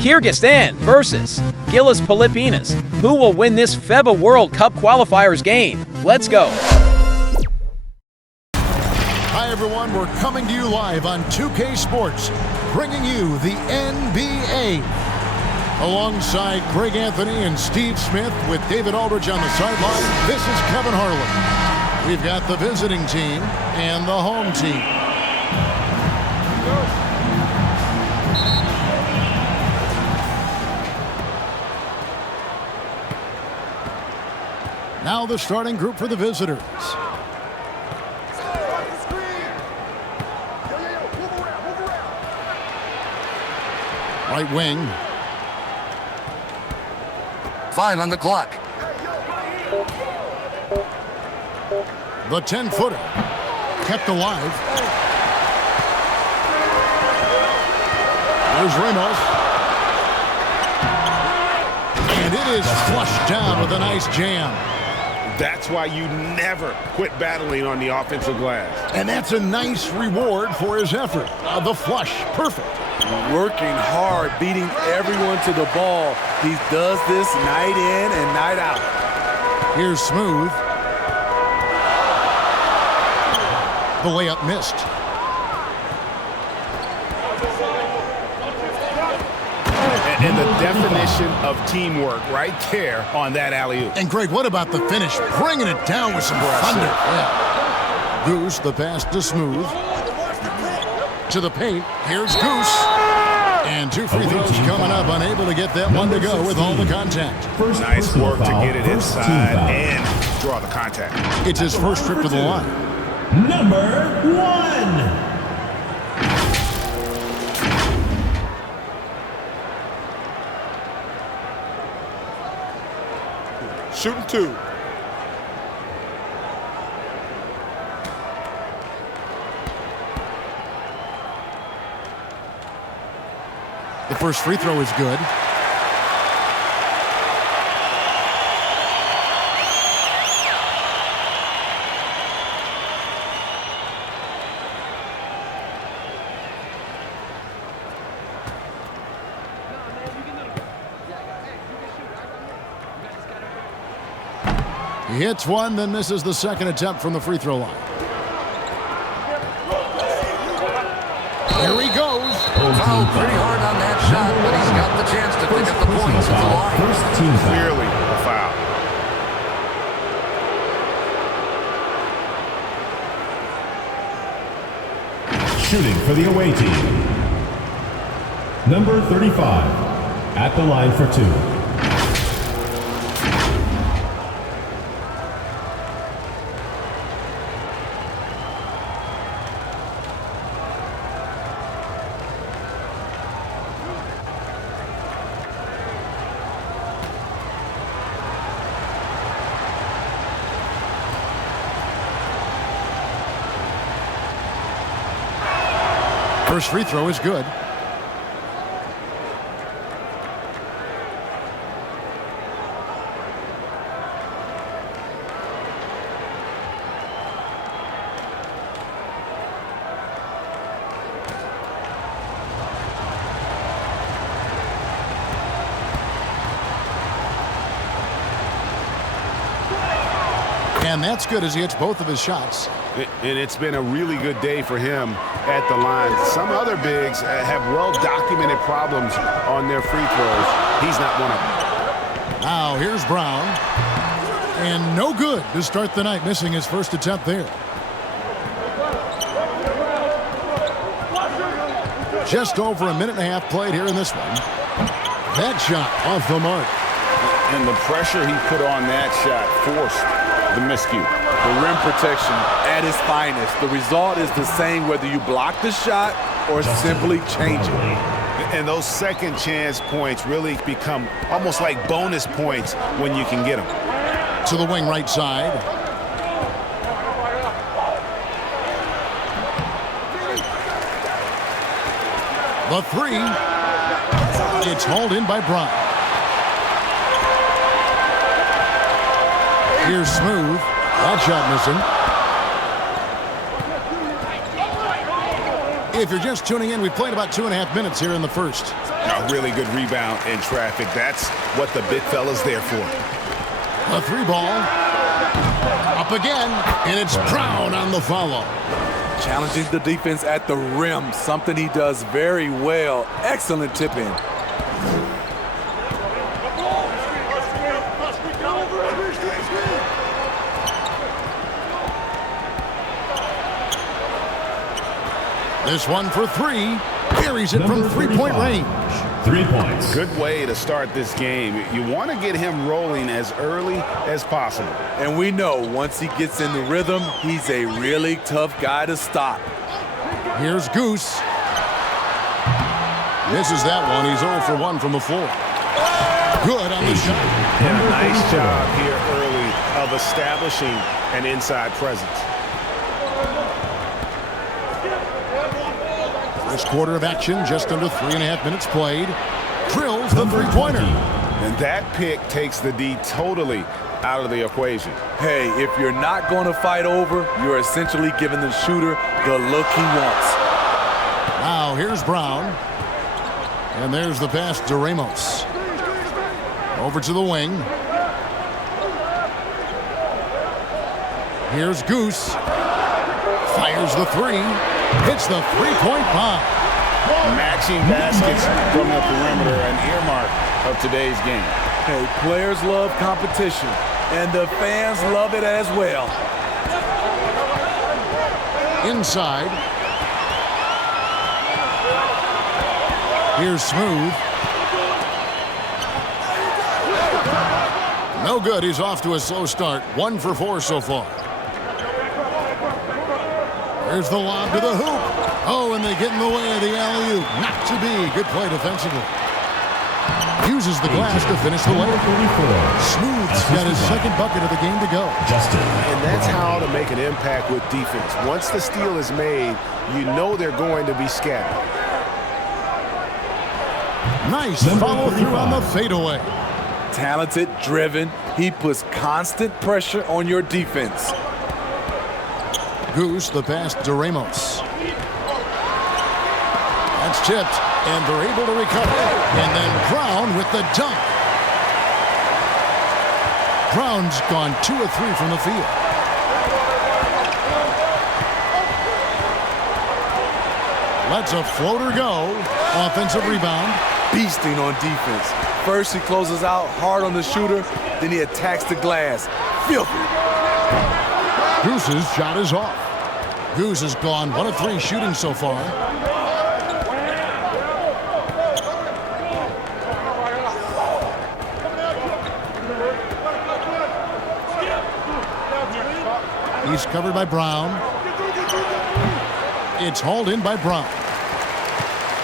Kyrgyzstan versus GILAS Pilipinas. Who will win this FIBA World Cup qualifiers game? Let's go. Hi everyone, we're coming to you live on 2K Sports, bringing you the NBA. Alongside Greg Anthony and Steve Smith with David Aldridge on the sideline, this is Kevin Harlan. We've got the visiting team and the home team. Now the starting group for the visitors. Right wing. 5 on the clock. The 10-footer. Kept alive. There's Ramos. And it is flushed down with a nice jam. That's why you never quit battling on the offensive glass. And that's a nice reward for his effort. The flush, perfect. Working hard, beating everyone to the ball. He does this night in and night out. Here's Smooth. The layup missed. And the definition of teamwork right there on that alley-oop. And Greg, what about the finish? Bringing it down with some thunder. Yeah. Goose, the pass to Smooth. To the paint. Here's Goose. And 2 free throws coming up. Unable to get that one to go with all the contact. Nice work to get it inside and draw the contact. It's his first trip to the line. Number 1. Shooting 2. The first free throw is good. He hits one, then misses the second attempt from the free throw line. Here he goes. Fouled pretty hard on that shot, but he's got the chance to pick up the points at the line. Clearly a foul. Shooting for the away team. Number 35 at the line for 2. First free throw is good. And that's good as he hits both of his shots. And it's been a really good day for him at the line. Some other bigs have well-documented problems on their free throws. He's not one of them. Now here's Brown. And no good to start the night, missing his first attempt there. Just over a minute and a half played here in this one. That shot off the mark. And the pressure he put on that shot forced the miscue. The rim protection at its finest. The result is the same whether you block the shot or simply change it. And those second chance points really become almost like bonus points when you can get them. To the wing right side. The three. It's hauled in by Bryant. Here's Smooth. That shot missing. If you're just tuning in, we played about 2.5 minutes here in the first. A really good rebound in traffic. That's what the big fella's there for. A 3-ball. Up again, and it's Brown on the follow. Challenging the defense at the rim, something he does very well. Excellent tip in. This one for 3. Carries it from 3-point range. 3 points. Good way to start this game. You want to get him rolling as early as possible. And we know once he gets in the rhythm, he's a really tough guy to stop. Here's Goose. Misses that one. He's 0 for 1 from the floor. Good on the shot. And a nice job here early of establishing an inside presence. This quarter of action, just under 3.5 minutes played. Drills the 3-pointer. And that pick takes the D totally out of the equation. Hey, if you're not going to fight over, you're essentially giving the shooter the look he wants. Now here's Brown. And there's the pass to Ramos. Over to the wing. Here's Goose. Fires the 3. Hits the 3-point bomb. Matching baskets from the perimeter, an earmark of today's game. Hey, players love competition, and the fans love it as well. Inside. Here's Smooth. No good. He's off to a slow start. 1 for 4 so far. There's the lob to the hoop. Oh, and they get in the way of the alley-oop. Not to be. Good play defensively. Uses the glass to finish the layup. Smooth's got his second bucket of the game to go. And that's how to make an impact with defense. Once the steal is made, you know they're going to be scattered. Nice follow-through on the fadeaway. Talented, driven. He puts constant pressure on your defense. Goose, the pass to Ramos. That's tipped, and they're able to recover. And then Brown with the dunk. Brown's gone 2 of 3 from the field. Lets a floater go. Offensive rebound. Beasting on defense. First he closes out hard on the shooter, then he attacks the glass. Filthy. Goose's shot is off. Goose has gone 1 of 3 shooting so far. He's covered by Brown. It's hauled in by Brown.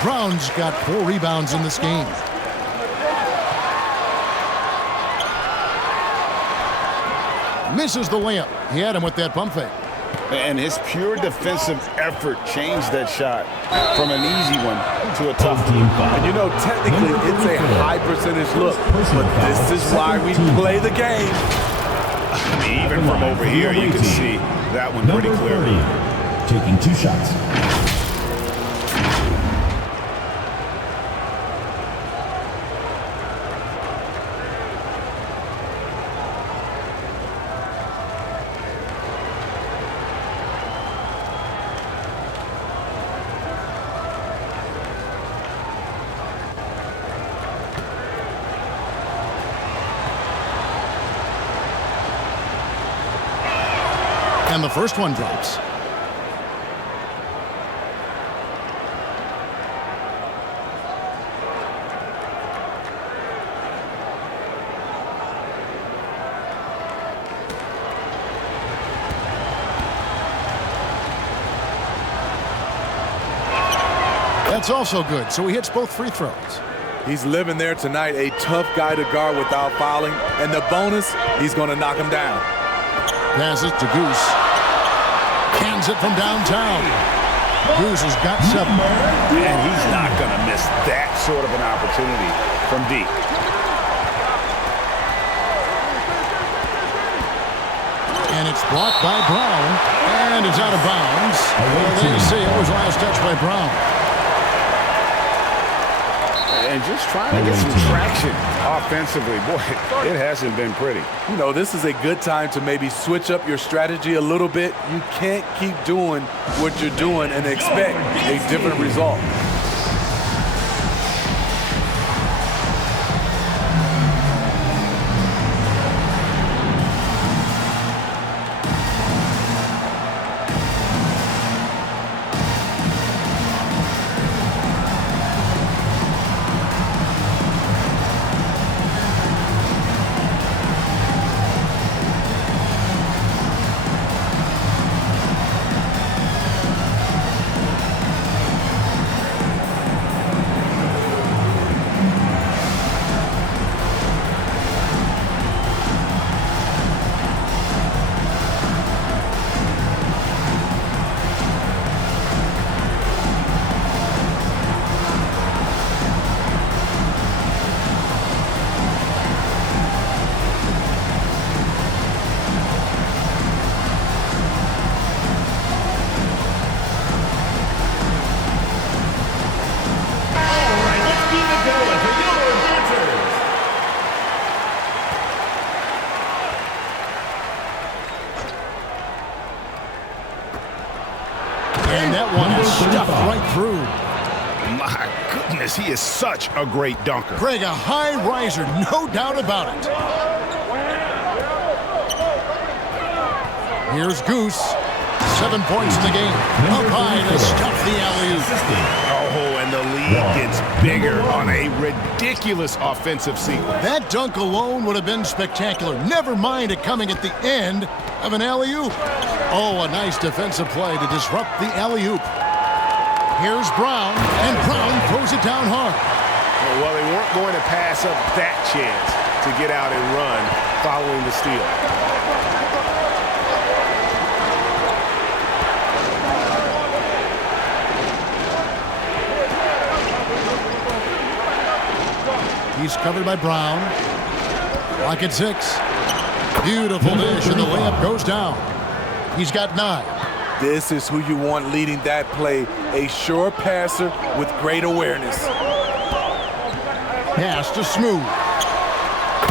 Brown's got 4 rebounds in this game. Misses the layup. He had him with that pump fake. And his pure defensive effort changed that shot from an easy one to a tough one. And you know, technically, it's a high percentage look, but this is why we play the game. Even from over here, you can see that one pretty clearly. Taking 2 shots. And the first one drops. That's also good, so he hits both free throws. He's living there tonight, a tough guy to guard without fouling, and the bonus, he's going to knock him down. Passes to Goose. Hands it from downtown. Goose has got 7. And he's not going to miss that sort of an opportunity from deep. And And it's blocked by Brown. And it's out of bounds. Well, they see it was last touch by Brown. And just trying to get some traction offensively. Boy, it hasn't been pretty. You know, this is a good time to maybe switch up your strategy a little bit. You can't keep doing what you're doing and expect a different result. And that one is stuffed right through. My goodness, he is such a great dunker. Craig, a high riser, no doubt about it. Here's Goose. 7 points in the game. Up high to stuff the alley-oop. Oh, and the lead gets bigger on a ridiculous offensive sequence. That dunk alone would have been spectacular. Never mind it coming at the end of an alley-oop. Oh, a nice defensive play to disrupt the alley-oop. Here's Brown, and Brown throws it down hard. Well, they weren't going to pass up that chance to get out and run following the steal. He's covered by Brown. Lock at 6. Beautiful dish, and the layup goes down. He's got 9. This is who you want leading that play. A sure passer with great awareness. Pass to Smooth.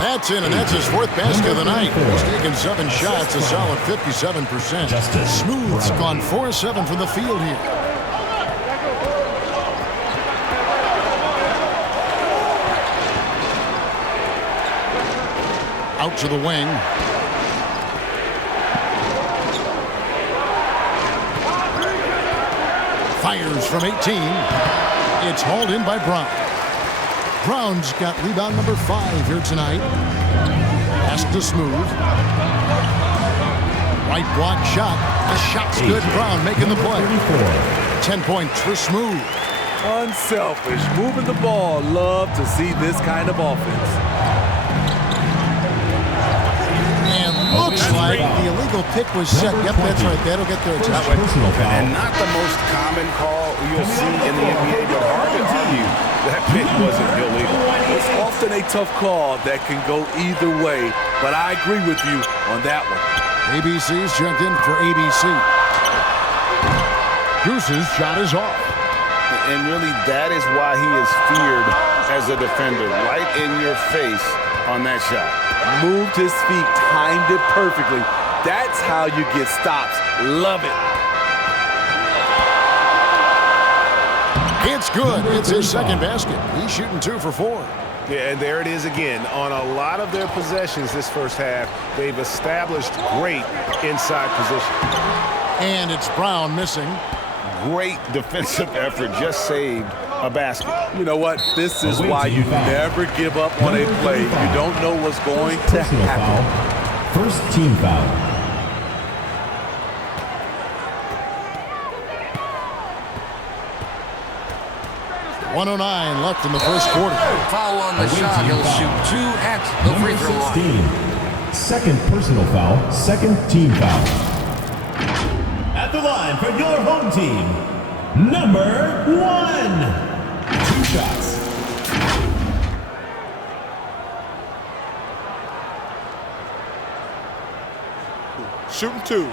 That's in, and that's his 4th basket of the night. He's taken 7 shots, a solid 57%. Smooth's gone 4-7 from the field here. Out to the wing. Fires from 18. It's hauled in by Brown. Brown's got rebound number 5 here tonight. Pass to Smooth. Right block shot. The shot's good. Brown making the play. 10 points for Smooth. Unselfish, moving the ball. Love to see this kind of offense. Looks like the illegal pick was set. Yep, that's right. That'll get their attention. And not the most common call you'll see in the NBA, but hard to argue that pick wasn't illegal. It's often a tough call that can go either way, but I agree with you on that one. ABC's checked in for ABC. Goose's shot is off. And really, that is why he is feared as a defender. Right in your face on that shot. Moved his feet, timed it perfectly. That's how you get stops. Love it. It's good. It's his 2nd basket. He's shooting 2 for 4. Yeah, and there it is again. On a lot of their possessions this first half, they've established great inside position. And it's Brown missing. Great defensive effort, just saved a basket. You know what? This is why you never give up on a play. You don't know what's going to happen. First team foul. .109 left in the first quarter. Foul on the shot. He'll shoot 2 at the free throw line. 16. 2nd personal foul. 2nd team foul. At the line for your home team, number 1. 2 shots. shooting 2.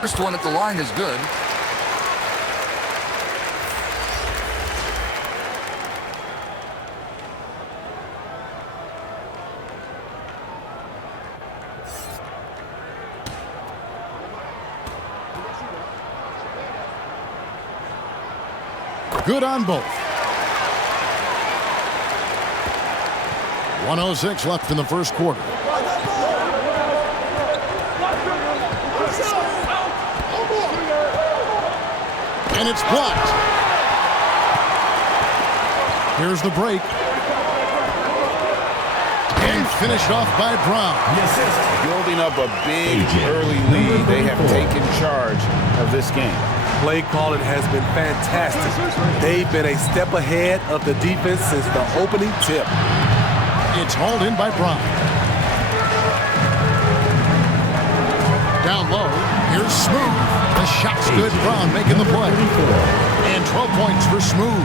First one at the line is good. Good on both. 1:06 left in the first quarter. And it's blocked. Here's the break. And finished off by Brown. Building up a big early lead. They have taken charge of this game. Play calling has been fantastic. They've been a step ahead of the defense since the opening tip. It's hauled in by Brown. Down low. Here's Smooth. The shot's good. Brown making the play. And 12 points for Smooth.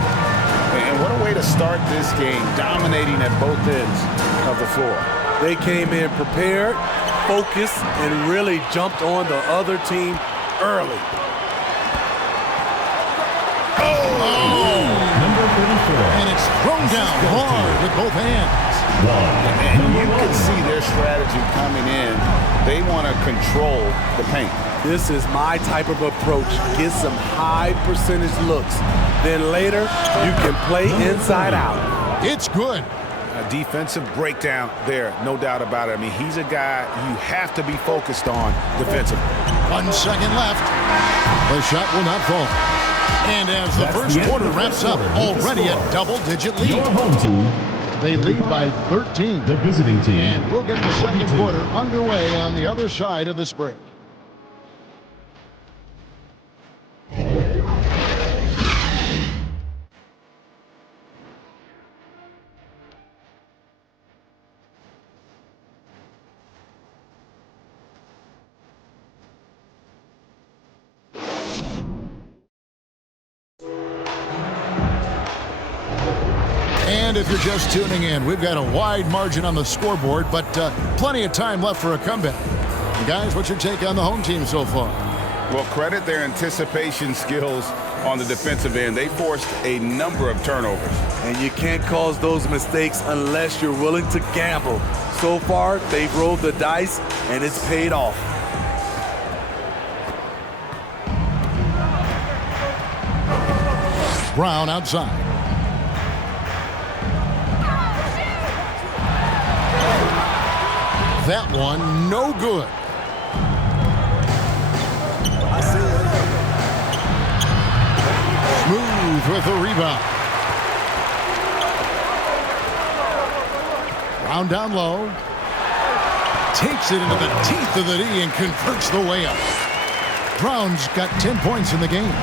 And what a way to start this game, dominating at both ends of the floor. They came in prepared, focused, and really jumped on the other team early. And it's thrown down hard with both hands. And you can see their strategy coming in. They want to control the paint. This is my type of approach. Get some high percentage looks. Then later, you can play inside out. It's good. A defensive breakdown there, no doubt about it. I mean, he's a guy you have to be focused on defensively. 1 second left. The shot will not fall. And as the first quarter wraps up, already a double-digit lead. Your home team, They lead by 13. the visiting team. And we'll get the second quarter underway on the other side of this break. And if you're just tuning in, we've got a wide margin on the scoreboard, but plenty of time left for a comeback. And guys, what's your take on the home team so far? Well, credit their anticipation skills on the defensive end. They forced a number of turnovers. And you can't cause those mistakes unless you're willing to gamble. So far, they've rolled the dice, and it's paid off. Brown outside. That one, no good. Smooth with the rebound. Brown down low. Takes it into the teeth of the D and converts the layup. Brown's got 10 points in the game.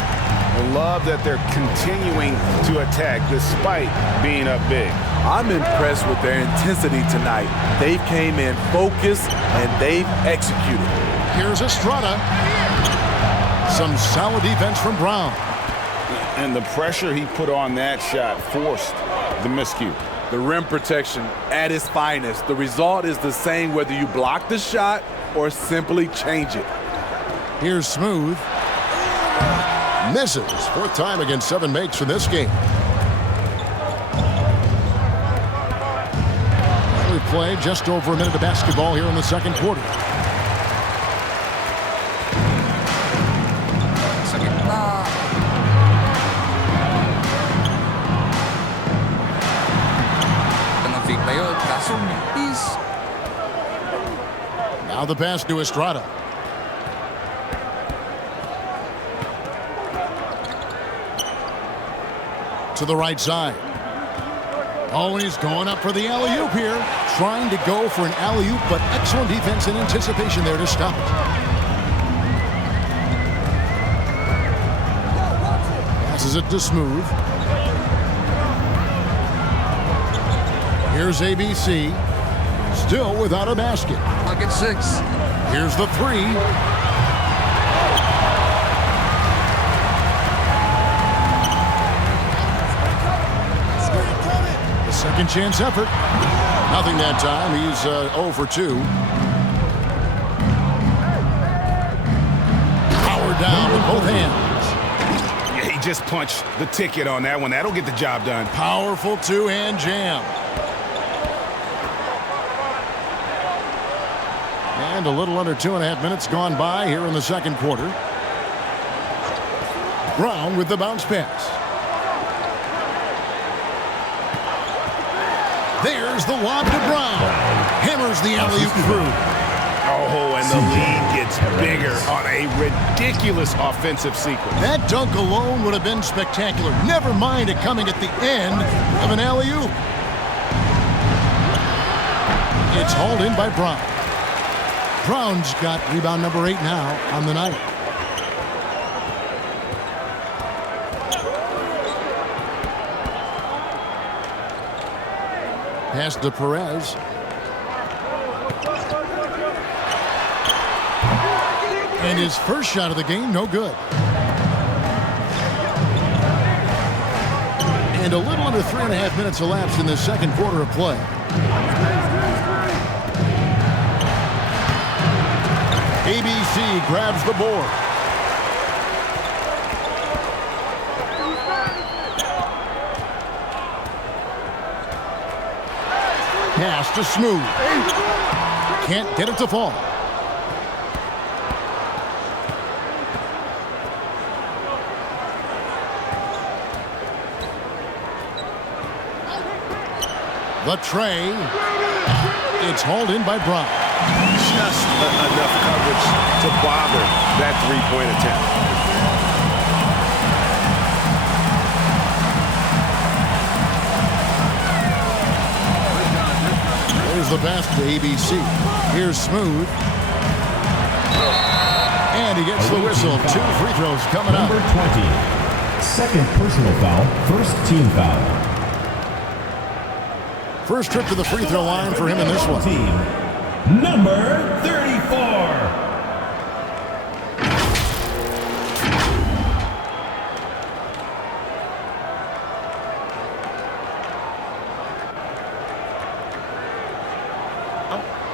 I love that they're continuing to attack despite being up big. I'm impressed with their intensity tonight. They came in focused and they've executed. Here's Estrada. Some solid defense from Brown. And the pressure he put on that shot forced the miscue. The rim protection at its finest. The result is the same whether you block the shot or simply change it. Here's Smooth. Misses. Fourth time against 7 makes in this game. We've played just over a minute of basketball here in the second quarter. Sa gitna. Ang na yun, kaso is Now the pass to Estrada. To the right side. Oh, and he's going up for the alley-oop here. Trying to go for an alley-oop, but excellent defense and anticipation there to stop it. Passes it to Smooth. Here's ABC. Still without a basket. bucket 6. Here's the three. Second chance effort. Nothing that time. He's 0 for 2. Power down with both hands. Yeah, he just punched the ticket on that one. That'll get the job done. Powerful two-hand jam. And a little under 2.5 minutes gone by here in the second quarter. Brown with the bounce pass. There's the lob to Brown. Hammers the alley-oop through. Oh, and the lead gets bigger on a ridiculous offensive sequence. That dunk alone would have been spectacular. Never mind it coming at the end of an alley-oop. It's hauled in by Brown. Brown's got rebound number 8 now on the night. Pass to Perez. And his first shot of the game, no good. And a little under 3.5 minutes elapsed in the second quarter of play. ABC grabs the board. Pass to Smooth. Can't get it to fall. The tray. It's hauled in by Brown. Just enough coverage to bother that three-point attempt. There's the pass to ABC. Here's Smooth. And he gets the whistle. 2 free throws coming up. Number 20. Second personal foul. First team foul. First trip to the free throw line for him in this one. Team. Number 34.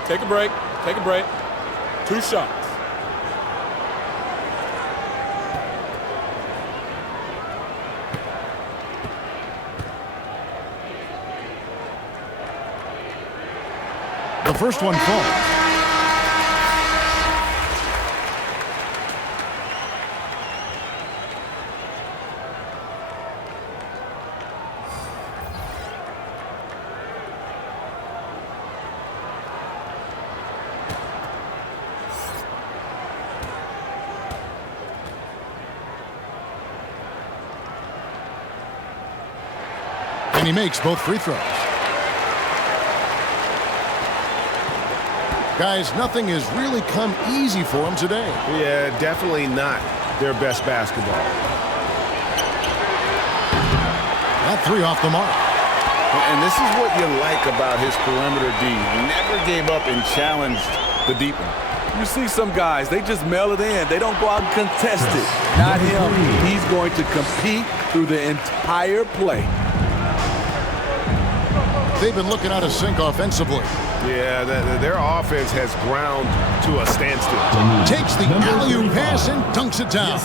Take a break. Take a break. 2 shots. The first one falls. And he makes both free throws. Guys, nothing has really come easy for him today. Yeah, definitely not their best basketball. That 3 off the mark. And this is what you like about his perimeter D. He never gave up and challenged the deep one. You see some guys, they just mail it in. They don't go out and contest it. Not him. He's going to compete through the entire play. They've been looking out of sync offensively. Yeah, their offense has ground to a standstill. Takes the alley-oop pass and dunks it down.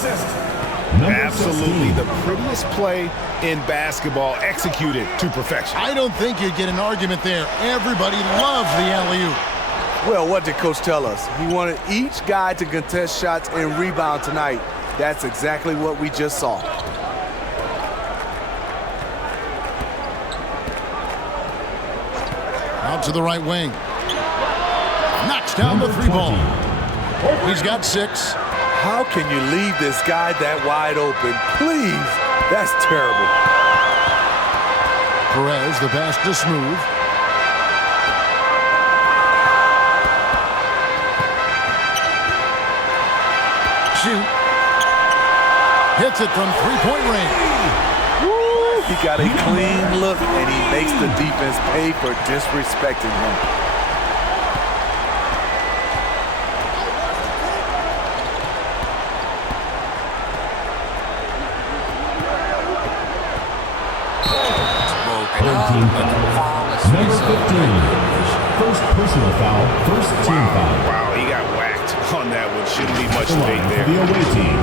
Absolutely the prettiest play in basketball, executed to perfection. I don't think you'd get an argument there. Everybody loves the alley-oop. Well, what did Coach tell us? He wanted each guy to contest shots and rebound tonight. That's exactly what we just saw. Out to the right wing. Knocks down the 3-ball. He's got 6. How can you leave this guy that wide open? Please. That's terrible. Perez, the pass to Smooth. Shoot. Hits it from 3-point range. He got a clean look, and he makes the defense pay for disrespecting him. Broken up, but the Number 15. First personal foul, first team foul. Wow, he got whacked on that one. Shouldn't be much The debate line there. for the away team.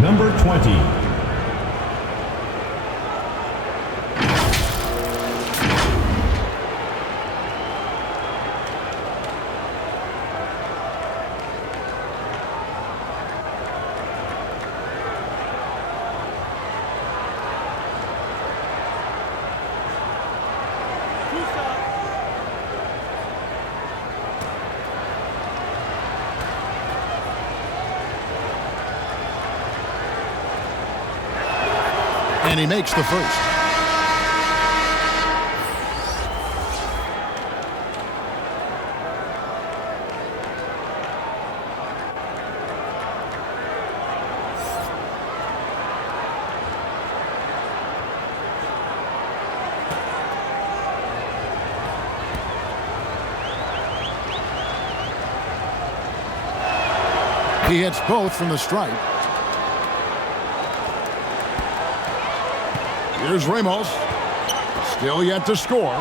Number 20. And he makes the first. He hits both from the stripe. Here's Ramos. Still yet to score.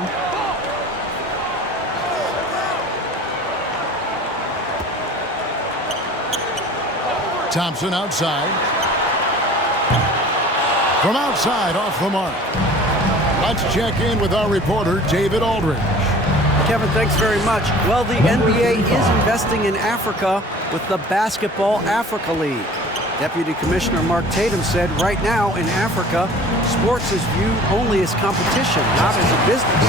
Thompson outside. From outside, off the mark. Let's check in with our reporter, David Aldridge. Kevin, thanks very much. Well, the NBA is investing in Africa with the Basketball Africa League. Deputy Commissioner Mark Tatum said right now in Africa, sports is viewed only as competition, not as a business.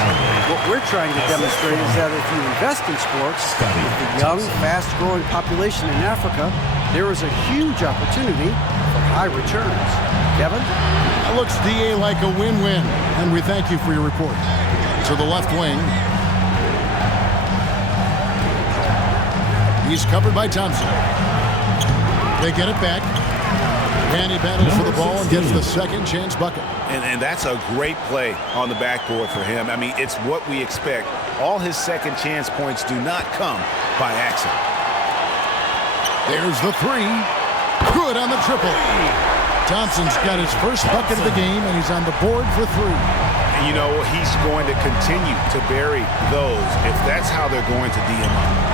What we're trying to demonstrate is that if you invest in sports, with the young, fast-growing population in Africa, there is a huge opportunity for high returns. Kevin? That looks, DA, like a win-win, and we thank you for your report. To the left wing. He's covered by Thompson. They get it back. And he battles for the ball and gets the second chance bucket. And that's a great play on the backboard for him. I mean, it's what we expect. All his second chance points do not come by accident. There's the three. Good on the triple. Thompson's got his first bucket of the game, and he's on the board for three. And you know, he's going to continue to bury those if that's how they're going to D him up.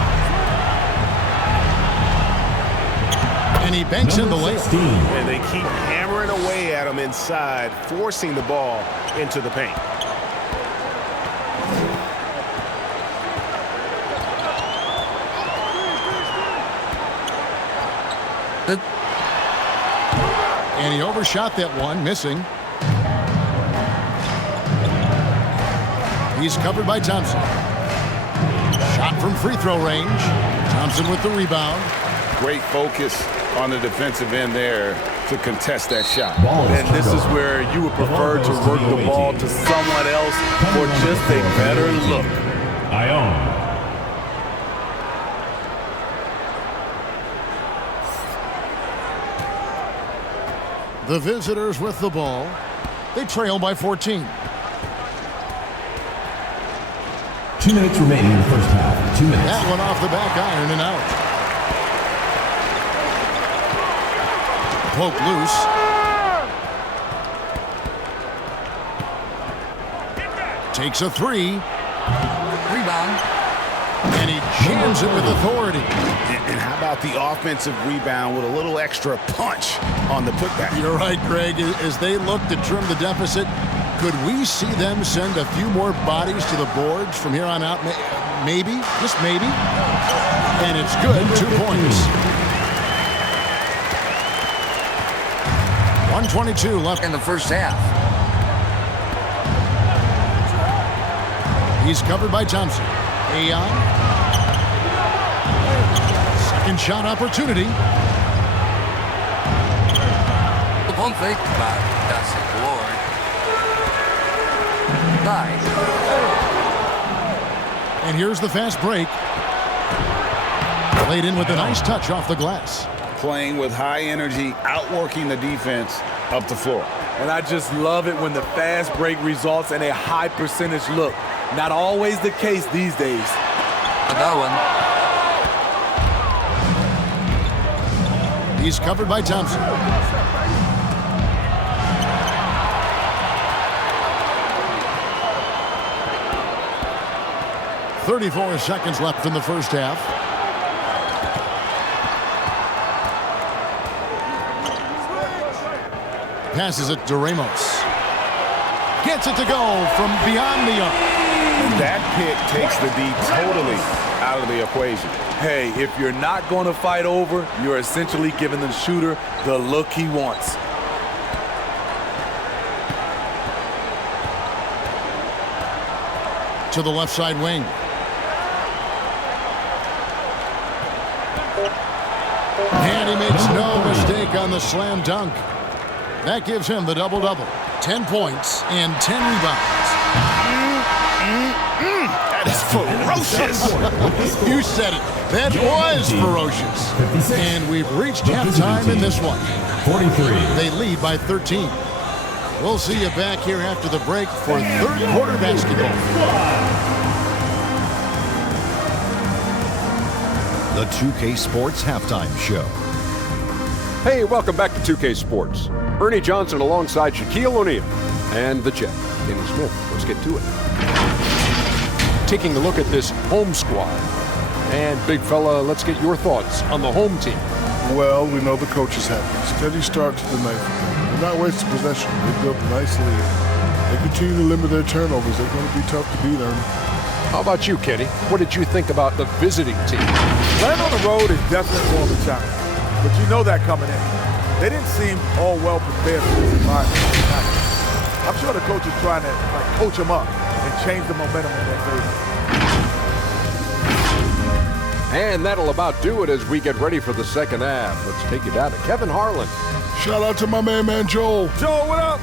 And he banks in the layup. And they keep hammering away at him inside, forcing the ball into the paint. And he overshot that one, missing. He's covered by Thompson. Shot from free throw range. Thompson with the rebound. Great focus on the defensive end there to contest that shot. And this is where you would prefer to work the ball to someone else for just a better look. Ion. The visitors with the ball. They trail by 14. 2 minutes remaining in the first half. 2 minutes. That one off the back iron and out. Poke loose. Takes a three. Rebound. And he jams it with authority. And how about the offensive rebound with a little extra punch on the putback? You're right, Greg. As they look to trim the deficit, could we see them send a few more bodies to the boards from here on out? Maybe, just maybe. And it's good, 2 points. 1:22 left In the first half. He's covered by Thompson. Ayon. Second shot opportunity. The pump fake by Dustin Ward. Nice. And here's the fast break. Played in with a nice touch off the glass. Playing with high energy, outworking the defense up the floor. And I just love it when the fast break results in a high percentage look. Not always the case these days. Another one. He's covered by Thompson. 34 seconds left in the first half. Passes it to Ramos. Gets it to go from beyond the arc. That pick takes the D totally out of the equation. Hey, if you're not going to fight over, you're essentially giving the shooter the look he wants. To the left side wing. And he makes no mistake on the slam dunk. That gives him the double-double. 10 points and 10 rebounds. That is ferocious. You said it. That was ferocious. And we've reached halftime in this one. 43. They lead by 13. We'll see you back here after the break for third quarter basketball. The 2K Sports Halftime Show. Hey, welcome back to 2K Sports. Ernie Johnson alongside Shaquille O'Neal and the Jet, Kenny Smith. Let's get to it. Taking a look at this home squad. And big fella, let's get your thoughts on the home team. Well, we know the coach is happy. Steady start to the ninth. They're not wasting possession. They built a nice lead. They continue to limit their turnovers. They're going to be tough to beat, Ernie. How about you, Kenny? What did you think about the visiting team? Playing on the road is definitely more of a challenge, but you know that coming in. They didn't seem all well prepared for this environment tonight. I'm sure the coach is trying to coach them up and change the momentum in their favor. And that'll about do it as we get ready for the second half. Let's take you down to Kevin Harlan. Shout out to my man Joel. Joel, what up?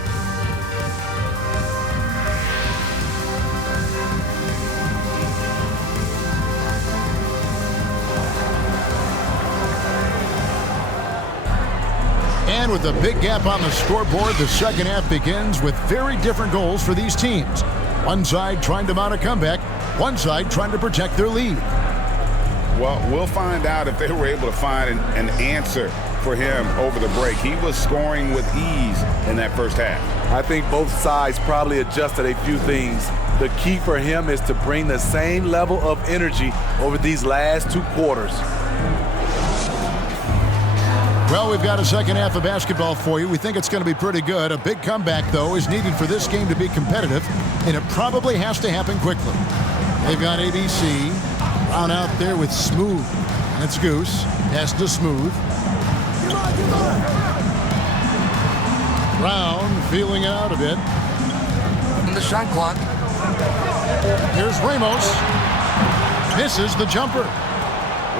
And with a big gap on the scoreboard, the second half begins with very different goals for these teams. One side trying to mount a comeback, one side trying to protect their lead. Well, we'll find out if they were able to find an answer for him over the break. He was scoring with ease in that first half. I think both sides probably adjusted a few things. The key for him is to bring the same level of energy over these last two quarters. Well, we've got a second half of basketball for you. We think it's going to be pretty good. A big comeback, though, is needed for this game to be competitive, and it probably has to happen quickly. They've got ABC. Brown out there with Smooth. That's Goose. Pass to Smooth. Brown feeling it out a bit. And the shot clock. Here's Ramos. Misses the jumper.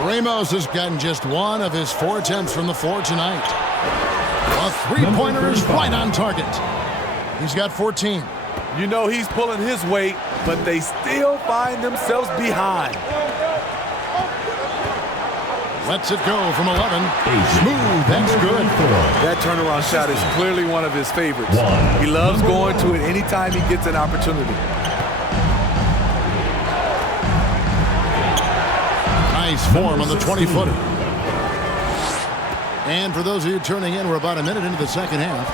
Ramos has gotten just one of his 4 attempts from the floor tonight. A three-pointer is right on target. He's got 14. You know he's pulling his weight, but they still find themselves behind. Lets it go from 11. Smooth, that's good. That turnaround shot is clearly one of his favorites. He loves going to it anytime he gets an opportunity. Nice form on the 20-footer. And for those of you turning in, we're about a minute into the second half.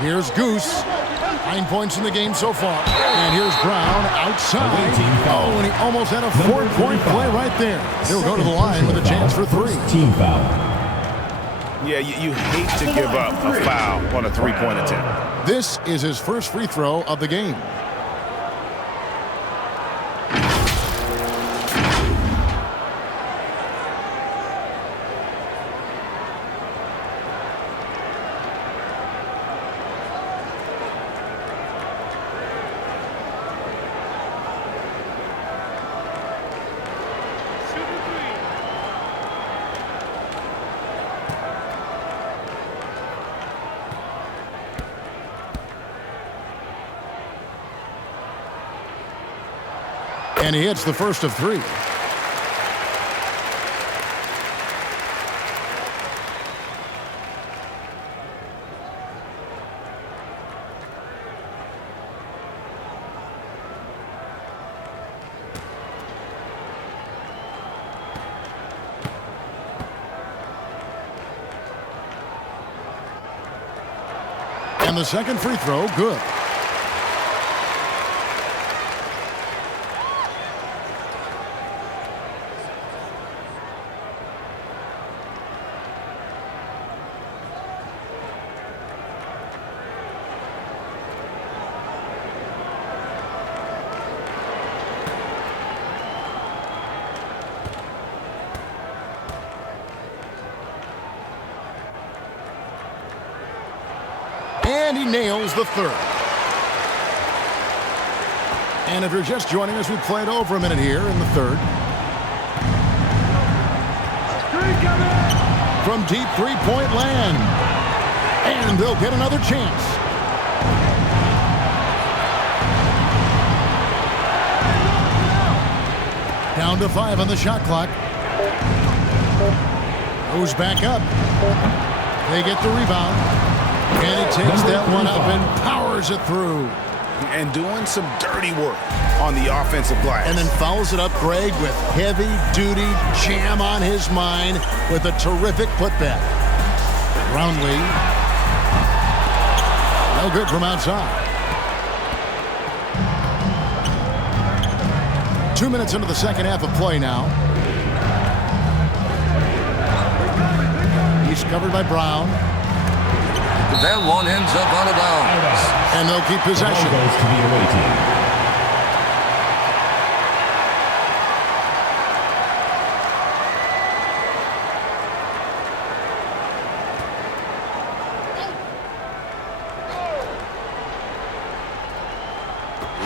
Here's Goose. 9 points in the game so far. And here's Brown outside. Oh, and he almost had a 4-point play right there. He'll go to the line with a chance for 3. Team foul. Yeah, you hate to give up a foul on a 3-point attempt. This is his first free throw of the game. And he hits the first of 3. And the second free throw, good. nails the third. And if you're just joining us, we played over a minute here in the third. From deep three-point land. And they'll get another chance. Down to 5 on the shot clock. Goes back up. They get the rebound. And he takes that one up and powers it through. And doing some dirty work on the offensive glass. And then fouls it up, Greg, with heavy-duty jam on his mind with a terrific putback. Brownlee. No good from outside. 2 minutes into the second half of play now. He's covered by Brown. That one ends up out of bounds. And they'll keep possession. Goes to the away team.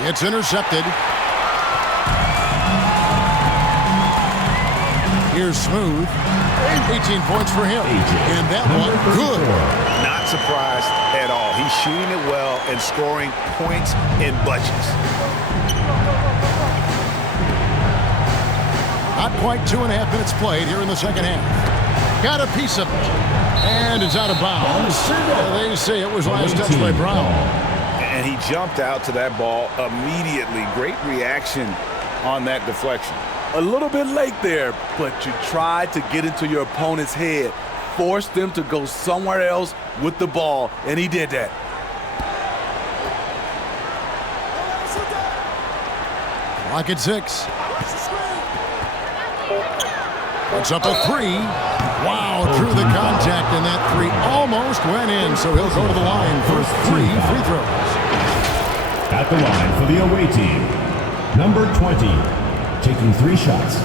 It's intercepted. Here's Smooth. 18 points for him. And that one, good. Not surprised at all. He's shooting it well and scoring points in bunches. Not quite 2.5 minutes played here in the second half. Got a piece of it. And it's out of bounds. They say it was last touched by Brown. And he jumped out to that ball immediately. Great reaction on that deflection. A little bit late there, but you tried to get into your opponent's head. Force them to go somewhere else with the ball, and he did that. Clock at 6. It's up a 3. Wow, through the contact, and that 3 almost went in, so he'll go to the line for 3 free throws. At the line for the away team, number 20, taking 3 shots.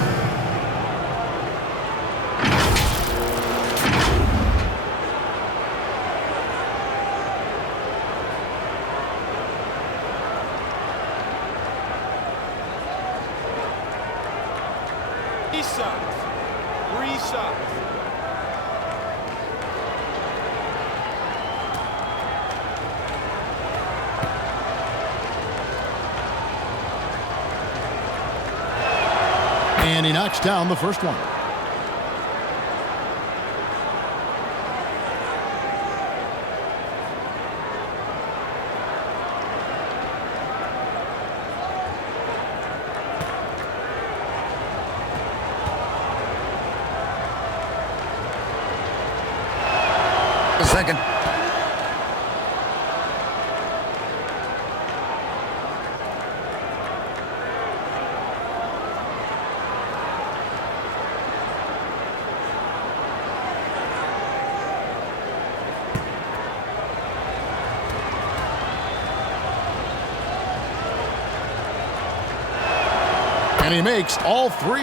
Three shots. And he knocks down the first one. Second. And he makes all 3.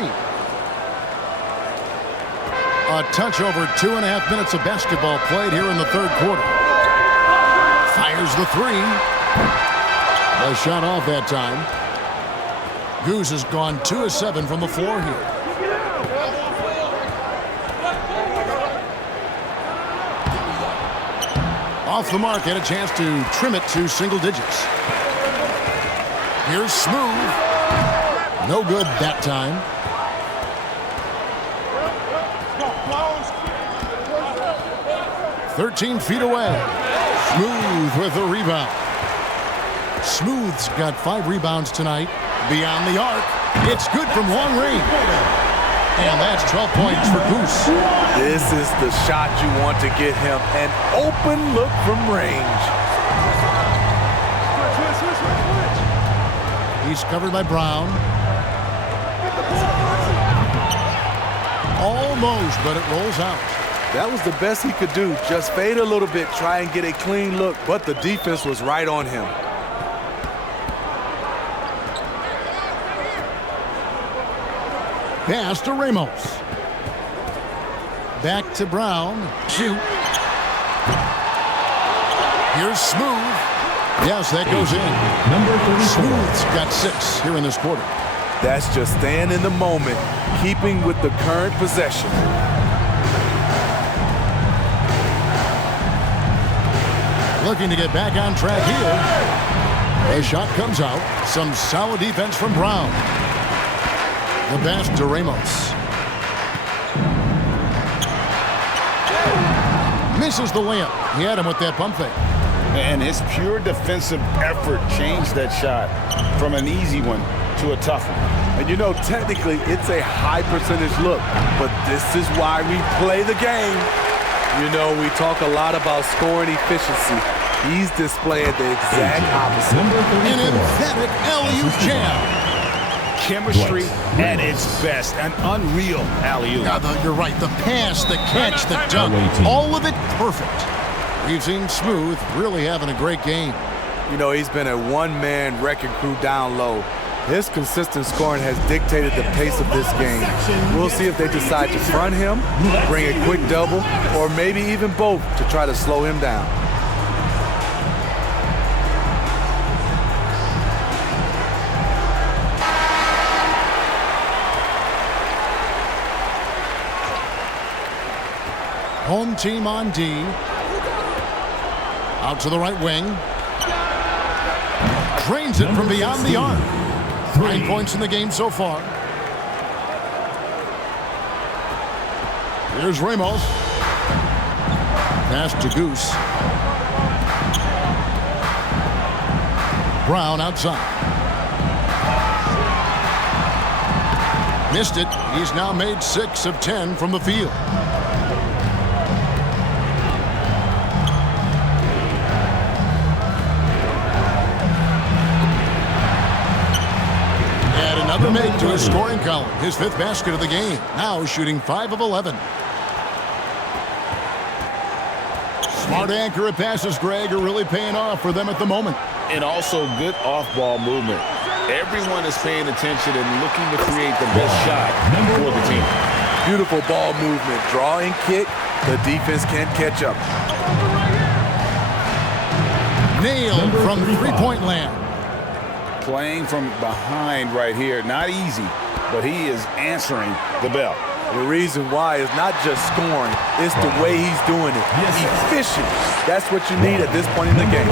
A touch over 2.5 minutes of basketball played here in the third quarter. Fires the 3. A shot off that time. Goose has gone 2 of 7 from the floor here. Off the mark, had a chance to trim it to single digits. Here's Smooth. No good that time. "13 feet away." Smooth with the rebound. Smooth's got 5 rebounds tonight. Beyond the arc. It's good from long range. And that's 12 points for Goose. This is the shot you want to get him. An open look from range. He's covered by Brown. Almost, but it rolls out. That was the best he could do. Just fade a little bit, try and get a clean look, but the defense was right on him. Pass to Ramos. Back to Brown. Shoot. Here's Smooth. Yes, that goes in. Number 34. Smooth's got 6 here in this quarter. That's just staying in the moment, keeping with the current possession. Looking to get back on track here. A shot comes out. Some solid defense from Brown. The pass to Ramos. Misses the layup. He had him with that pump fake. And his pure defensive effort changed that shot from an easy one to a tough one. And you know, technically, it's a high percentage look, but this is why we play the game. You know, we talk a lot about scoring efficiency. He's displaying the exact opposite. An emphatic alley-oop jam. Chemistry at its best. An unreal alley-oop. Yeah, you're right. The pass, the catch, the dunk, all of it perfect. We've seen Smooth really having a great game. You know, he's been a one-man wrecking crew down low. His consistent scoring has dictated the pace of this game. We'll see if they decide to front him, bring a quick double, or maybe even both to try to slow him down. Home team on D. Out to the right wing. Drains it from beyond the arc. 9 points in the game so far. Here's Ramos. Pass to Goose. Brown outside. Missed it. He's now made 6 of 10 from the field. Another make to his scoring column. His 5th basket of the game. Now shooting 5 of 11. Smart accurate passes, Greg, are really paying off for them at the moment. And also good off-ball movement. Everyone is paying attention and looking to create the best shot for the team. Beautiful ball movement. Draw and kick. The defense can't catch up. Nailed from three-point land. Playing from behind right here. Not easy, but he is answering the bell. The reason why is not just scoring. It's the way he's doing it. Efficient. That's what you need at this point in the game.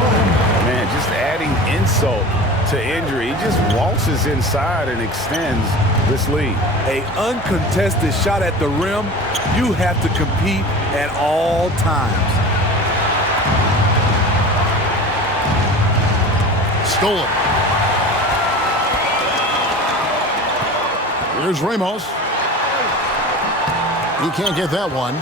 Man, just adding insult to injury. He just waltzes inside and extends this lead. An uncontested shot at the rim, you have to compete at all times. Stolen. Here's Ramos. He can't get that one.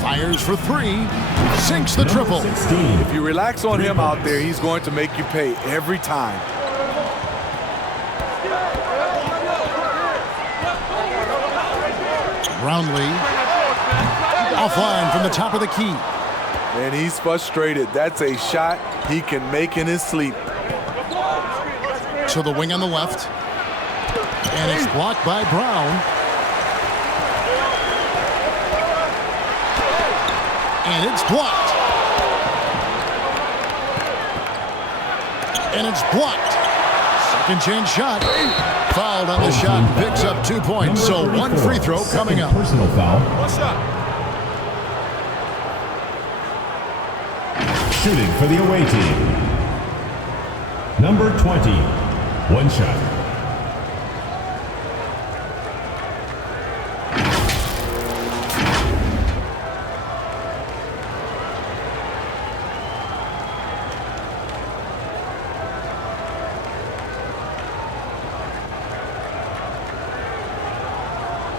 Fires for 3. Sinks the triple. If you relax on him out there, he's going to make you pay every time. Brownlee. Offline from the top of the key. And he's frustrated. That's a shot he can make in his sleep. To the wing on the left. And it's blocked by Brown. And it's blocked. And it's blocked. Second chance shot. Fouled on the shot. Picks up 2 points. So 1 free throw coming up. Personal foul. One shot. Shooting for the away team. Number 20. 1 shot.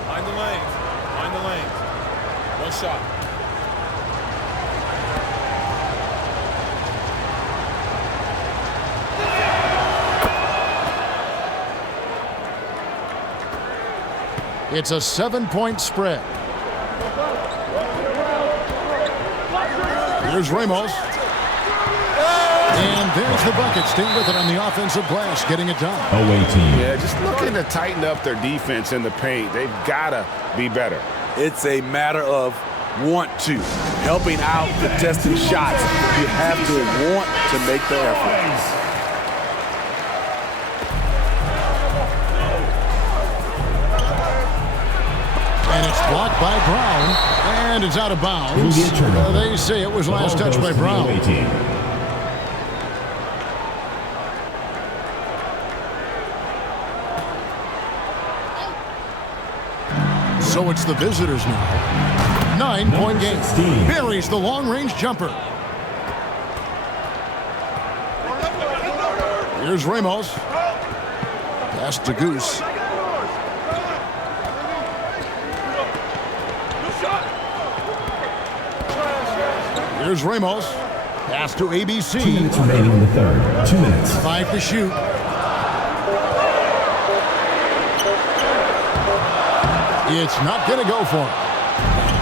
Mind the lanes. Mind the lanes. One shot. It's a 7-point spread. Here's Ramos. And there's the bucket. Staying with it on the offensive glass, getting it done. Away team. Yeah, just looking to tighten up their defense in the paint. They've got to be better. It's a matter of want to. Helping out, contesting shots. You have to want to make the effort. And it's blocked by Brown. And it's out of bounds. They say it was last touched by Brown. So it's the visitors now. 9-point game. Buries the long-range jumper. Here's Ramos. Pass to Goose. Here's Ramos. Pass to ABC. 2 minutes remaining in the third. 2 minutes. 5 to shoot. It's not going to go for him.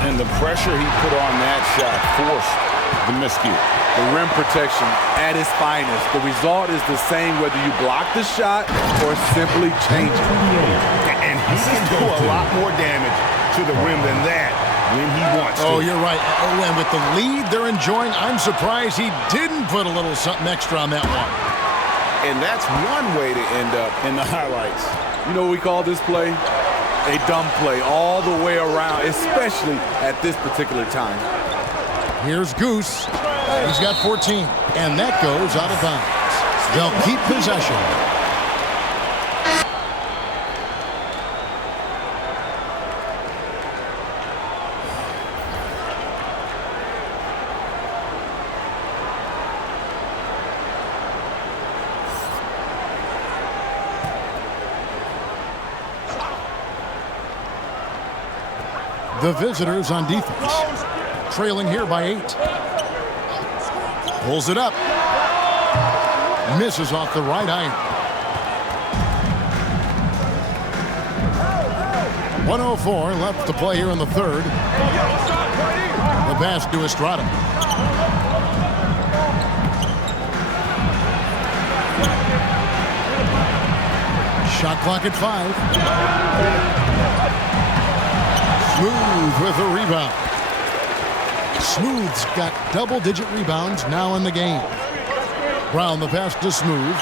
And the pressure he put on that shot forced the miscue. The rim protection at its finest. The result is the same whether you block the shot or simply change it. And he can do a lot more damage to the rim than that when he wants to. Oh, you're right. Oh, and with the lead they're enjoying, I'm surprised he didn't put a little something extra on that one. And that's one way to end up in the highlights. You know what we call this play? A dumb play all the way around, especially at this particular time. Here's Goose. He's got 14, and that goes out of bounds. They'll keep possession. The visitors on defense, trailing here by 8. Pulls it up. Misses off the right iron. 1:04 left to play here in the third. The pass to Estrada. Shot clock at 5. Smooth with a rebound. Smooth's got double-digit rebounds now in the game. Brown the pass to Smooth.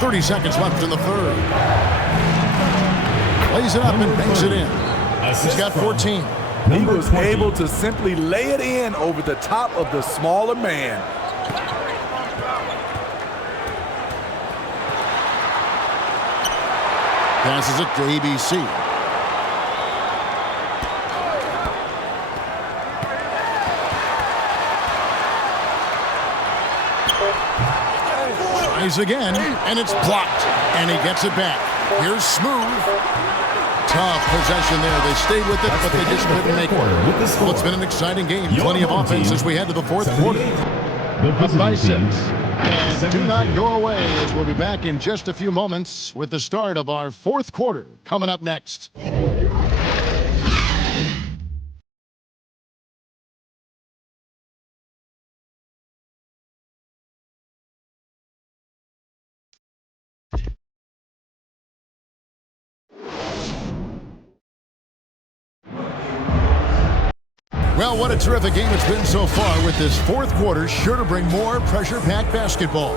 30 seconds left in the third. Lays it up and banks it in. He's got 14. He was able to simply lay it in over the top of the smaller man. Passes it to ABC. Tries again, and it's blocked. And he gets it back. Here's Smooth. Tough possession there. They stayed with it, but they just couldn't make it. Well, it's been an exciting game. Plenty of offense as we head to the fourth quarter. Up by 6. And do not go away, as we'll be back in just a few moments with the start of our fourth quarter coming up next. Well, what a terrific game it's been so far, with this fourth quarter sure to bring more pressure-packed basketball.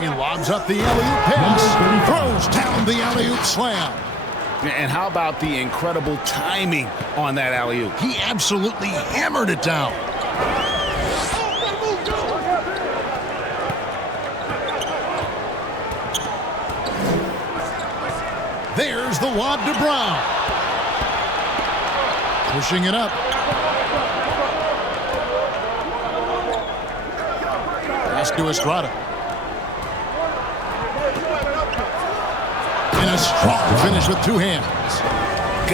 He lobs up the alley-oop pass, throws down the alley-oop slam. And how about the incredible timing on that alley-oop? He absolutely hammered it down. There's the lob to Brown. Pushing it up. Pass to Estrada. And a strong finish with 2 hands.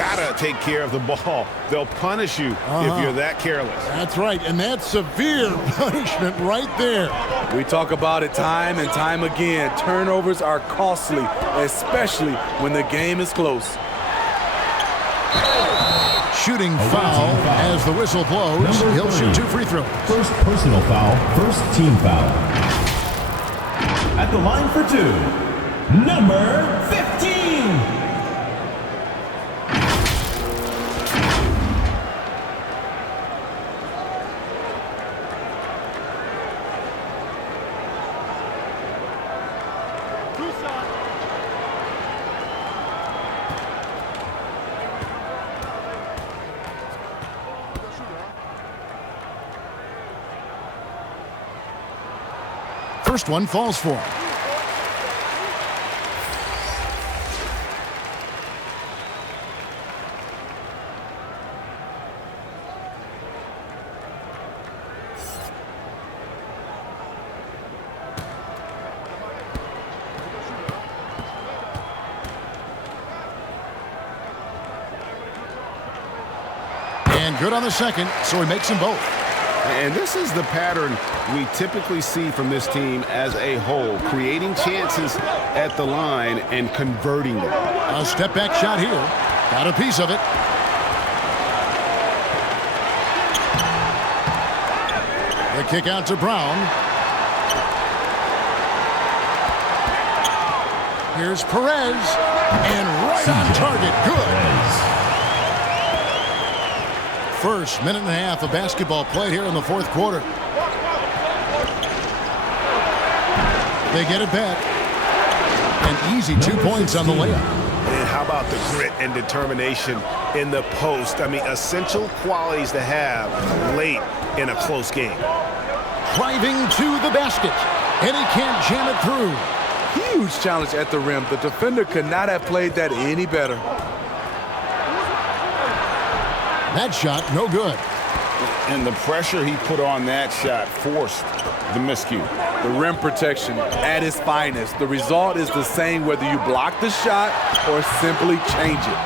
gotta take care of the ball. They'll punish you if you're that careless. That's right, and that's severe punishment right there. We talk about it time and time again. Turnovers are costly, especially when the game is close. Shooting foul as the whistle blows. He'll shoot 2 free throws. First personal foul, first team foul. At the line for 2, number 15. First one falls for him. And good on the second, so he makes them both. And this is the pattern we typically see from this team as a whole, creating chances at the line and converting them. A step-back shot here. Got a piece of it. The kick out to Brown. Here's Perez. And right on target. Good. First minute and a half of basketball played here in the fourth quarter. They get it back. An easy 2 points on the layup. And how about the grit and determination in the post? I mean, essential qualities to have late in a close game. Driving to the basket. And he can't jam it through. Huge challenge at the rim. The defender could not have played that any better. That shot, no good. And the pressure he put on that shot forced the miscue. The rim protection at its finest. The result is the same whether you block the shot or simply change it.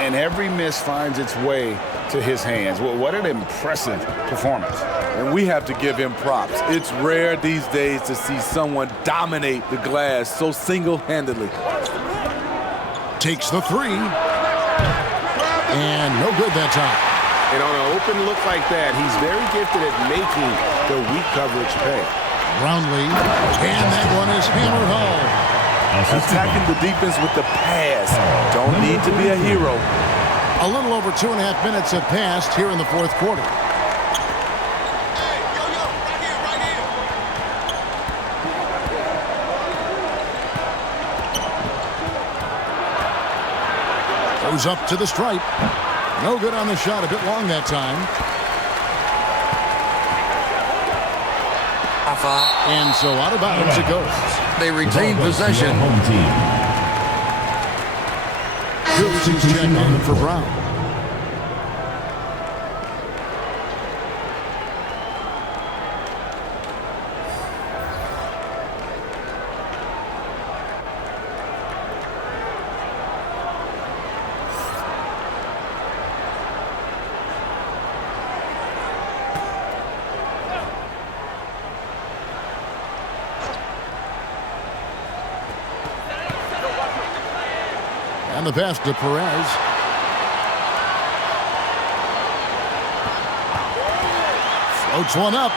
And every miss finds its way to his hands. Well, what an impressive performance. And we have to give him props. It's rare these days to see someone dominate the glass so single-handedly. Takes the three. And no good that time. And on an open look like that, he's very gifted at making the weak coverage pay. Brownlee, and that one is hammered home. Attacking the defense with the pass. Don't need to be a hero. A little over 2.5 minutes have passed here in the fourth quarter. Goes up to the stripe. No good on the shot. A bit long that time. And so out of bounds it goes. They retain possession. Good check on for Brown. And the pass to Perez. Floats one up.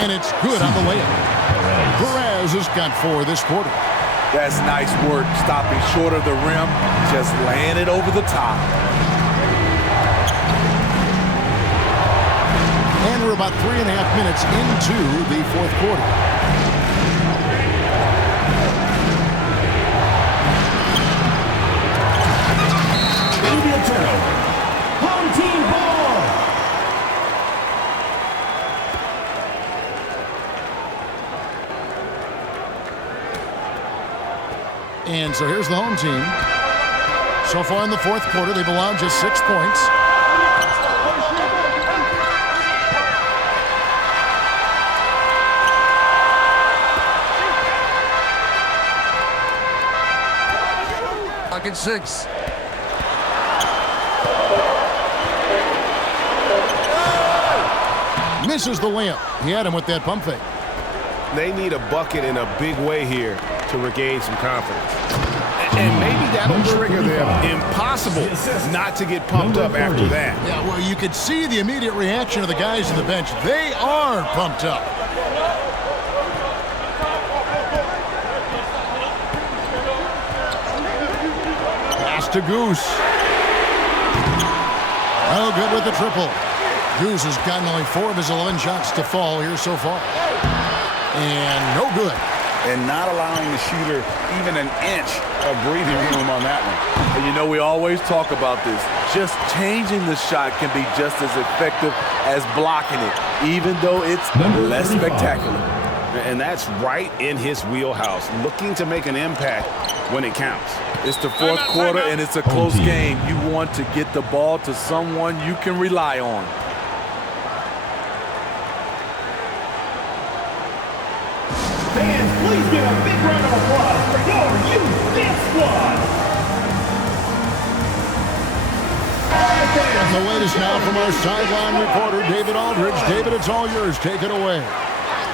And it's good on the layup. Perez has got 4 this quarter. That's nice work, stopping short of the rim, just laying it over the top. And we're about 3.5 minutes into the fourth quarter. Turnover. Home team ball. And so here's the home team. So far in the fourth quarter, they've allowed just 6 points. Pocket 6. Misses the layup. He had him with that pump fake. They need a bucket in a big way here to regain some confidence. And maybe that'll trigger them. Impossible not to get pumped up after that. Yeah, well, you could see the immediate reaction of the guys on the bench. They are pumped up. Pass to Goose. Oh, good with the triple. Goose has gotten only 4 of his 11 shots to fall here so far. And no good. And not allowing the shooter even an inch of breathing room on that one. And you know, we always talk about this. Just changing the shot can be just as effective as blocking it, even though it's less spectacular. And that's right in his wheelhouse, looking to make an impact when it counts. It's the 4th quarter, and it's a close game. You want to get the ball to someone you can rely on. Fans, please give a big round of applause for your youth dance squad. And the latest now from our sideline reporter, David Aldridge. David, it's all yours. Take it away.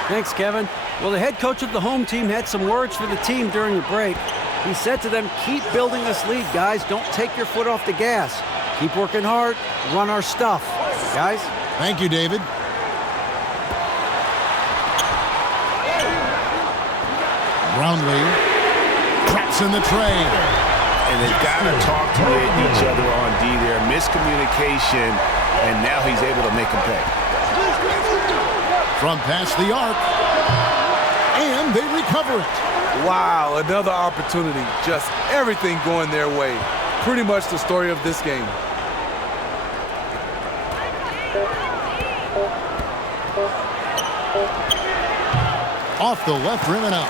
Thanks, Kevin. Well, the head coach of the home team had some words for the team during the break. He said to them, keep building this lead, guys. Don't take your foot off the gas. Keep working hard. Run our stuff. Guys? Thank you, David. Brownlee traps in the tray. And they've got to talk to each other on D there. Miscommunication, and now he's able to make them pay. From past the arc. And they recover it. Wow, another opportunity. Just everything going their way. Pretty much the story of this game. Off the left rim and out.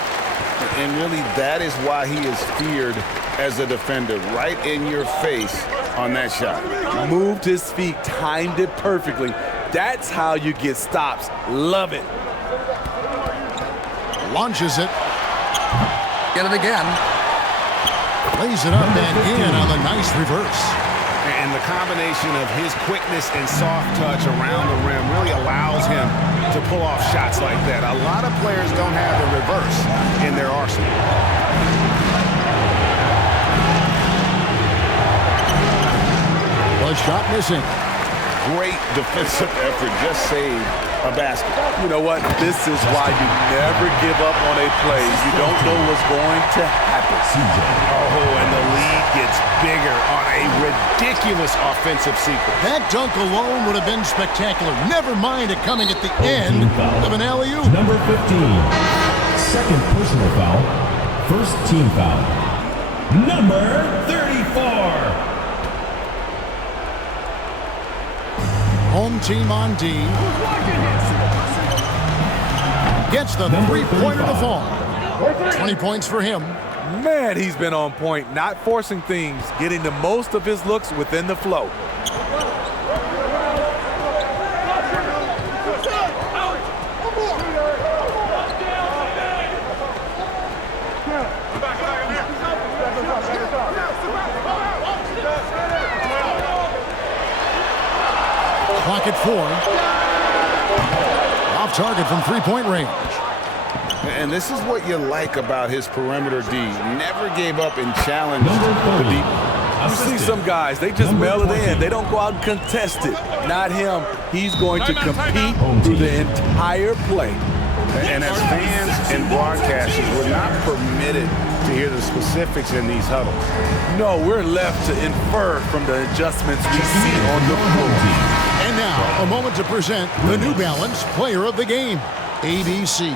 And really, that is why he is feared as a defender. Right in your face on that shot. Moved his feet, timed it perfectly. That's how you get stops. Love it. Launches it. Get it again. Lays it up and in on the nice reverse. And the combination of his quickness and soft touch around the rim really allows him to pull off shots like that. A lot of players don't have the reverse in their arsenal. A shot missing. Great defensive effort. Just saved a basket. You know what? This is why you never give up on a play. You don't know what's going to happen. Oh, and the lead gets bigger on a ridiculous offensive sequence. That dunk alone would have been spectacular. Never mind it coming at the end of an alley-oop. Number 15, second personal foul, first team foul. Number 34. Home team on D. Gets the three-pointer to fall. 20 points for him. Man, he's been on point, not forcing things, getting the most of his looks within the flow. Clock at 4. Off target from three-point range. And this is what you like about his perimeter D. Never gave up and challenged the deep. You see some guys, they just mail it in. They don't go out and contest it. Not him. He's going to compete through the entire play. And as fans and broadcasters, we're not permitted to hear the specifics in these huddles. No, we're left to infer from the adjustments we see on the floor. And now, a moment to present the New Balance Player of the Game, ABC.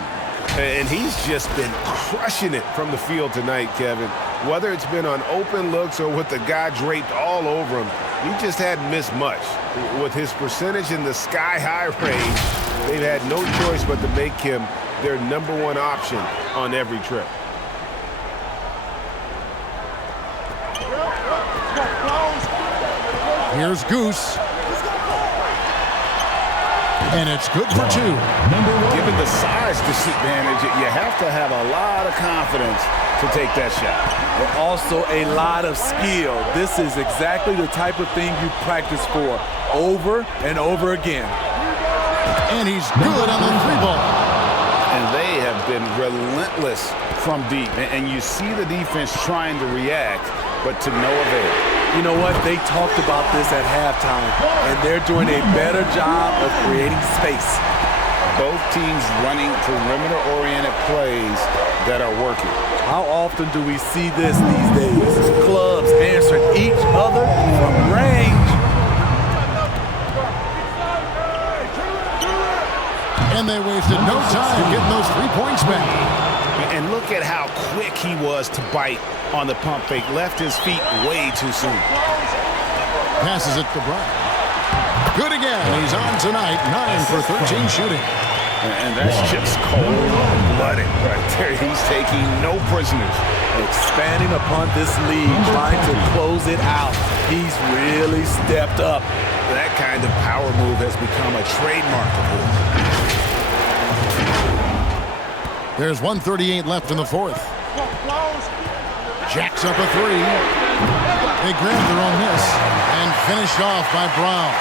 And he's just been crushing it from the field tonight, Kevin. Whether it's been on open looks or with the guy draped all over him, he just hadn't missed much. With his percentage in the sky-high range, they've had no choice but to make him their #1 option on every trip. Here's Goose. And it's good for 2. Given the size disadvantage, you have to have a lot of confidence to take that shot. But also a lot of skill. This is exactly the type of thing you practice for over and over again. And he's good on the 3-ball. And they have been relentless from deep. And you see the defense trying to react, but to no avail. You know what? They talked about this at halftime, and they're doing a better job of creating space. Both teams running perimeter-oriented plays that are working. How often do we see this these days? Clubs answering each other from range. And they wasted no time getting those 3 points back. And look at how quick he was to bite on the pump fake. Left his feet way too soon. Passes it to Bryant. Good again. He's on tonight. 9 for 13 shooting. And that's just cold-blooded right there. He's taking no prisoners. Expanding upon this lead, trying to close it out. He's really stepped up. That kind of power move has become a trademark of his. There's 1:38 left in the fourth. Jacks up a 3. They grabbed their own miss and finished off by Brown.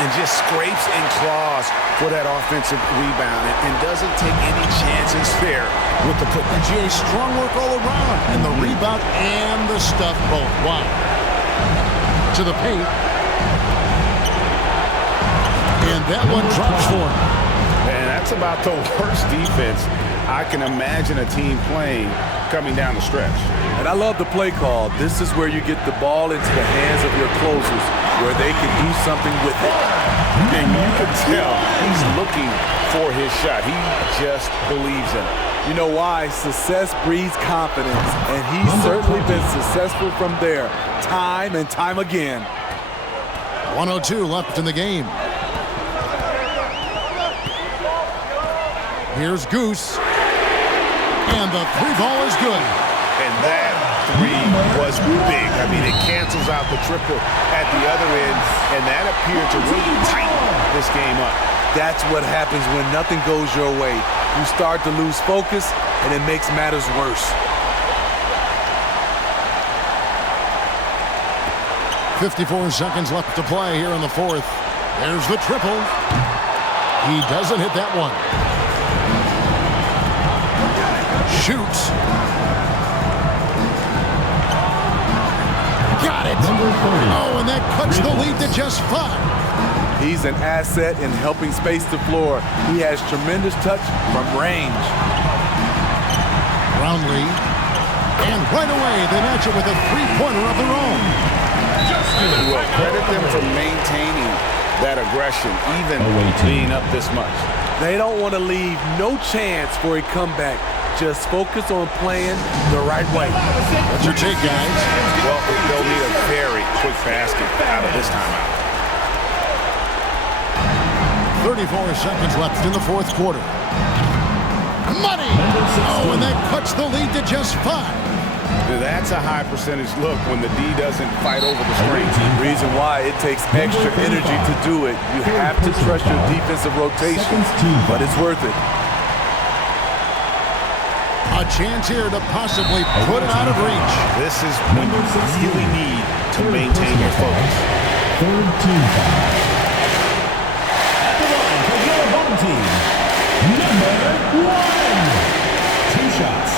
And just scrapes and claws for that offensive rebound and doesn't take any chances there with the put. SGA strong work all around, and the rebound and the stuff both. Wow. To the paint. And that one drops for him. And that's about the worst defense I can imagine a team playing coming down the stretch. And I love the play call. This is where you get the ball into the hands of your closers, where they can do something with it. And you can tell he's looking for his shot. He just believes in it. You know why? Success breeds confidence, and he's certainly been successful from there, time and time again. 1:02 left in the game. Here's Goose. And the 3-ball is good. And that 3 was big. I mean, it cancels out the triple at the other end, and that appeared to really tighten this game up. That's what happens when nothing goes your way. You start to lose focus, and it makes matters worse. 54 seconds left to play here in the fourth. There's the triple. He doesn't hit that one. Shoots. Got it. Oh, and that cuts the lead to just 5. He's an asset in helping space the floor. He has tremendous touch from range. Brownlee. And right away, they match it with a 3-pointer of their own. Well, credit them for maintaining that aggression, even being up this much. They don't want to leave no chance for a comeback. Just focus on playing the right way. What's your take, guys? Well, they'll need a very quick basket out of this timeout. 34 seconds left in the fourth quarter. Money! Oh, and that cuts the lead to just 5. That's a high percentage look when the D doesn't fight over the screen. Reason why it takes extra energy to do it. You have to trust your defensive rotation, but it's worth it. A chance here to possibly put it out of reach. This is when you really need to maintain your focus. Third team foul. At the line for your home team, number 1. 2 shots.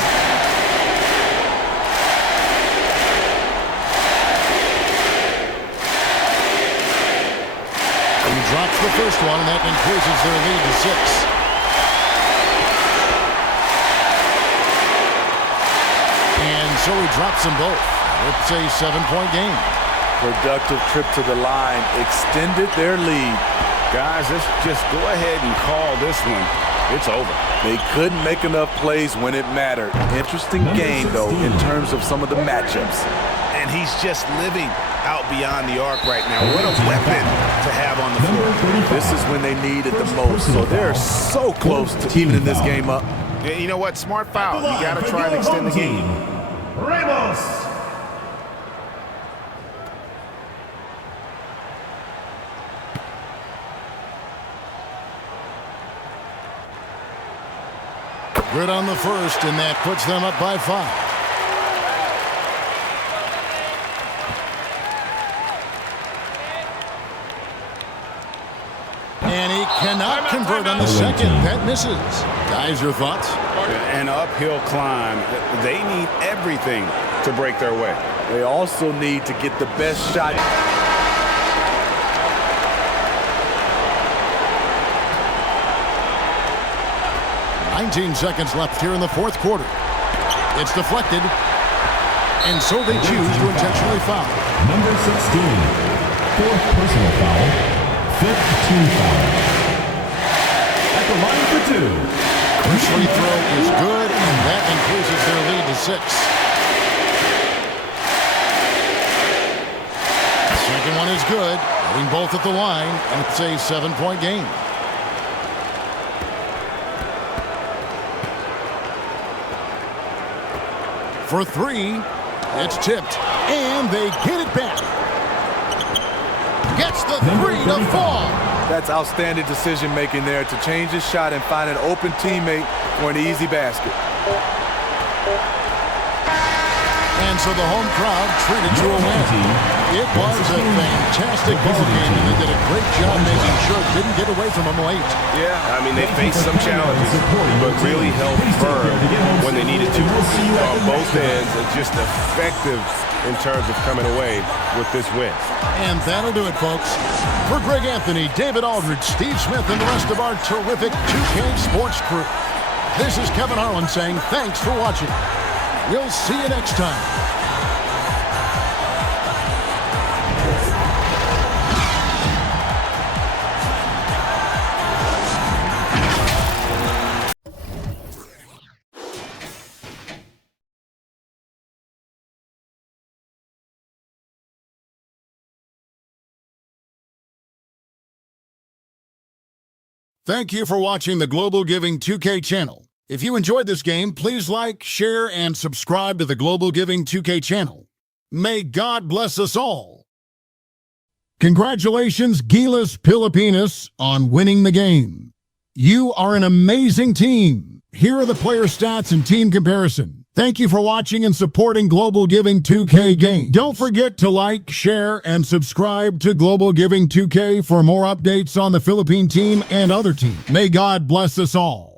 He drops the first one, and that increases their lead to 6. And so he drops them both. It's a 7-point game. Productive trip to the line extended their lead. Guys, let's just go ahead and call this one. It's over. They couldn't make enough plays when it mattered. Interesting game, though, in terms of some of the matchups. And he's just living out beyond the arc right now. What a weapon to have on the floor. This is when they need it the most, so they're so close to evening this game up. Yeah, you know what? Smart foul. You got to try and extend the game. Ramos. Good on the first, and that puts them up by 5. And he cannot convert on the second. That misses. Guys, your thoughts? An uphill climb. They need everything to break their way. They also need to get the best shot. 19 seconds left here in the fourth quarter. It's deflected, and so they choose to intentionally foul. Number 16, fourth personal foul, fifth team foul. At the line for two. First free throw is good, and that increases their lead to 6. The second one is good, hitting both at the line, and it's a 7-point game. For 3, it's tipped, and they get it back. Gets the 3 to fall. That's outstanding decision-making there to change his shot and find an open teammate for an easy basket. And so the home crowd treated to a win. It was a fantastic ball game, and they did a great job making sure it didn't get away from them late. Yeah, I mean, they faced some challenges, but really held firm when they needed to on both ends, and just effective in terms of coming away with this win. And that'll do it, folks. For Greg Anthony, David Aldridge, Steve Smith, and the rest of our terrific 2K Sports crew, this is Kevin Harlan saying thanks for watching. We'll see you next time. Thank you for watching the Global Giving 2K channel. If you enjoyed this game, please like, share, and subscribe to the Global Giving 2K channel. May God bless us all. Congratulations, GILAS Pilipinas, on winning the game. You are an amazing team. Here are the player stats and team comparison. Thank you for watching and supporting Global Giving 2K Game. Don't forget to like, share, and subscribe to Global Giving 2K for more updates on the Philippine team and other teams. May God bless us all.